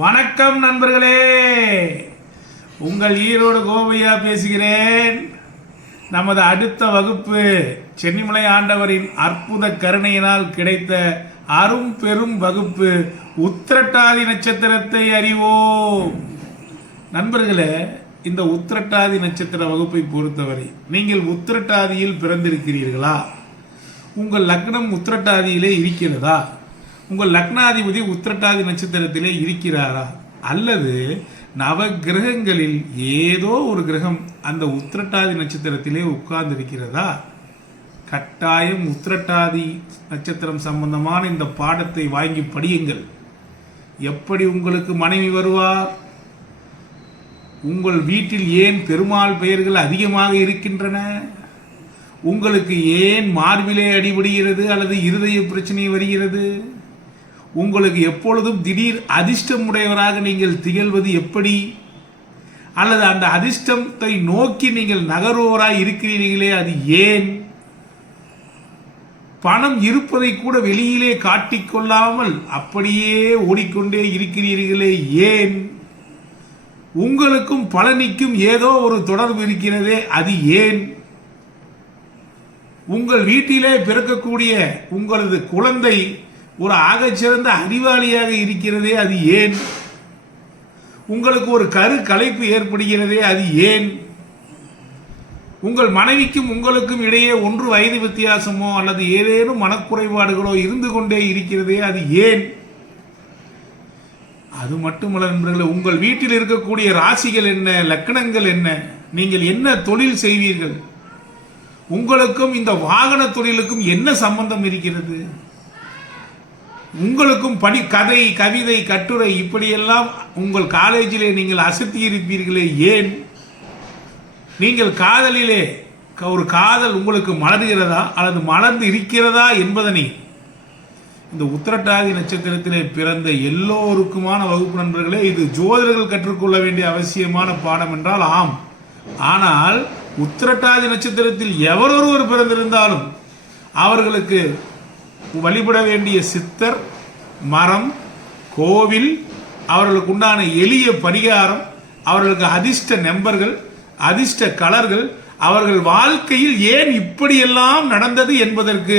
வணக்கம் நண்பர்களே, உங்கள் ஈரோடு கோபையா பேசுகிறேன். நமது அடுத்த வகுப்பு சென்னிமலை ஆண்டவரின் அற்புத கருணையினால் கிடைத்த அரும் பெரும் வகுப்பு உத்திரட்டாதி நட்சத்திரத்தை அறிவோம். நண்பர்களே, இந்த உத்திரட்டாதி நட்சத்திர வகுப்பை பொறுத்தவரை நீங்கள் உத்திரட்டாதியில் பிறந்திருக்கிறீர்களா? உங்கள் லக்னம் உத்திரட்டாதியிலே இருக்கிறதா? உங்கள் லக்னாதிபதி உத்திரட்டாதி நட்சத்திரத்திலே இருக்கிறாரா? அல்லது நவ கிரகங்களில் ஏதோ ஒரு கிரகம் அந்த உத்திரட்டாதி நட்சத்திரத்திலே உட்கார்ந்து இருக்கிறதா? கட்டாயம் உத்திரட்டாதி நட்சத்திரம் சம்பந்தமான இந்த பாடத்தை வாங்கி படியுங்கள். எப்படி உங்களுக்கு மனைவி வருவார்? உங்கள் வீட்டில் ஏன் பெருமாள் பெயர்கள் அதிகமாக இருக்கின்றன? உங்களுக்கு ஏன் மார்பிலே அடிபடுகிறது அல்லது இருதய பிரச்சனை வருகிறது? உங்களுக்கு எப்பொழுதும் திடீர் அதிர்ஷ்டம் உடையவராக நீங்கள் திகழ்வது எப்படி? அல்லது அந்த அதிர்ஷ்டத்தை நோக்கி நீங்கள் நகர்வோராய் இருக்கிறீர்களே, அது ஏன்? பணம் இருப்பதை கூட வெளியிலே காட்டிக்கொள்ளாமல் அப்படியே ஓடிக்கொண்டே இருக்கிறீர்களே, ஏன்? உங்களுக்கும் பழனிக்கும் ஏதோ ஒரு தொடர்பு இருக்கிறதே, அது ஏன்? உங்கள் வீட்டிலே பிறக்கக்கூடிய உங்களது குழந்தை ஒரு ஆகச்சிறந்த அறிவாளியாக இருக்கிறதே, அது ஏன்? உங்களுக்கு ஒரு கலைப்பு ஏற்படுகிறதே, அது ஏன்? உங்கள் மனைவிக்கும் உங்களுக்கும் இடையே 1 வயது வித்தியாசமோ அல்லது ஏதேனும் மனக்குறைபாடுகளோ இருந்து கொண்டே இருக்கிறதே, அது ஏன்? அது மட்டுமல்ல நண்பர்களே, உங்கள் வீட்டில் இருக்கக்கூடிய ராசிகள் என்ன, லக்னங்கள் என்ன, நீங்கள் என்ன தொழில் செய்வீர்கள், உங்களுக்கும் இந்த வாகன தொழிலுக்கும் என்ன சம்பந்தம் இருக்கிறது? உங்களுக்கும் கதை, கவிதை, கட்டுரை இப்படியெல்லாம் உங்கள் காலேஜிலே நீங்கள் அசத்தி இருப்பீர்களே, ஏன்? நீங்கள் காதலிலே ஒரு காதல் உங்களுக்கு மலர்கிறதா அல்லது மலர்ந்து இருக்கிறதா என்பதனை இந்த உத்திரட்டாதி நட்சத்திரத்திலே பிறந்த எல்லோருக்குமான வகுப்பு நண்பர்களே. இது ஜோதிடர்கள் கற்றுக்கொள்ள வேண்டிய அவசியமான பாடம் என்றால் ஆம். ஆனால் உத்திரட்டாதி நட்சத்திரத்தில் எவரொருவர் பிறந்திருந்தாலும் அவர்களுக்கு வழிபட வேண்டிய சித்தர், மரம், கோவில், அவர்களுக்கு உண்டான எளிய பரிகாரம், அவர்களுக்கு அதிர்ஷ்ட நம்பர்கள், அதிர்ஷ்ட கலர்கள், அவர்கள் வாழ்க்கையில் ஏன் இப்படியெல்லாம் நடந்தது என்பதற்கு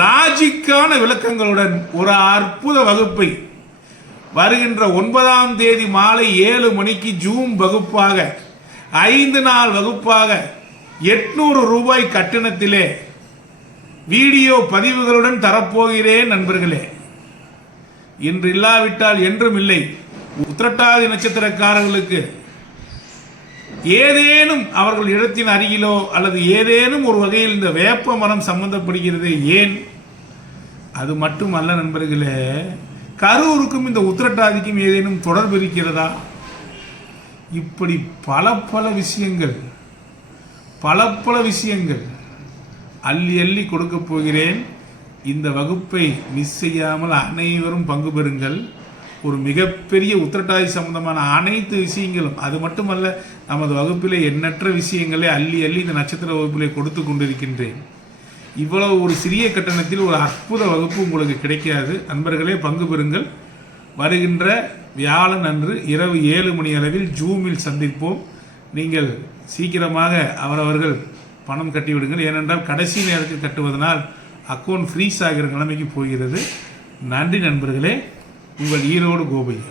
லாஜிக்கான விளக்கங்களுடன் ஒரு அற்புத வகுப்பை வருகின்ற 9ஆம் தேதி மாலை 7 மணிக்கு ஜூம் வகுப்பாக 5 நாள் வகுப்பாக 800 ரூபாய் கட்டணத்திலே வீடியோ பதிவுகளுடன் தரப்போகிறேன் நண்பர்களே. இன்று இல்லாவிட்டால் என்றும் இல்லை. உத்திரட்டாதி நட்சத்திரக்காரர்களுக்கு ஏதேனும் அவர்கள் இடத்தின் அருகிலோ அல்லது ஏதேனும் ஒரு வகையில் இந்த வேப்ப மரம் சம்பந்தப்படுகிறது, ஏன்? அது மட்டுமல்ல நண்பர்களே, கரூருக்கும் இந்த உத்திரட்டாதிக்கும் ஏதேனும் தொடர்பு இருக்கிறதா? இப்படி பல விஷயங்கள் அள்ளி அள்ளி கொடுக்க போகிறேன். இந்த வகுப்பை மிஸ் செய்யாமல் அனைவரும் பங்கு பெறுங்கள். ஒரு மிகப்பெரிய உத்திரட்டாதி சம்பந்தமான அனைத்து விஷயங்களும், அது மட்டுமல்ல, நமது வகுப்பிலே எண்ணற்ற விஷயங்களை அள்ளி அள்ளி இந்த நட்சத்திர வகுப்பிலே கொடுத்து கொண்டிருக்கின்றேன். இவ்வளவு ஒரு சிறிய கட்டணத்தில் ஒரு அற்புத வகுப்பு உங்களுக்கு கிடைக்காது. நண்பர்களே, பங்கு பெறுங்கள். வருகின்ற வியாழன் அன்று இரவு 7 மணி அளவில் ஜூமில் சந்திப்போம். நீங்கள் சீக்கிரமாக அவரவர்கள் பணம் கட்டிவிடுங்கள். ஏனென்றால் கடைசி நேரத்தில் கட்டுவதனால் அக்கௌண்ட் ஃப்ரீஸ் ஆகிற நிலைமைக்கு போகிறது. நன்றி நண்பர்களே. உங்கள் ஈரோடு கோபையா.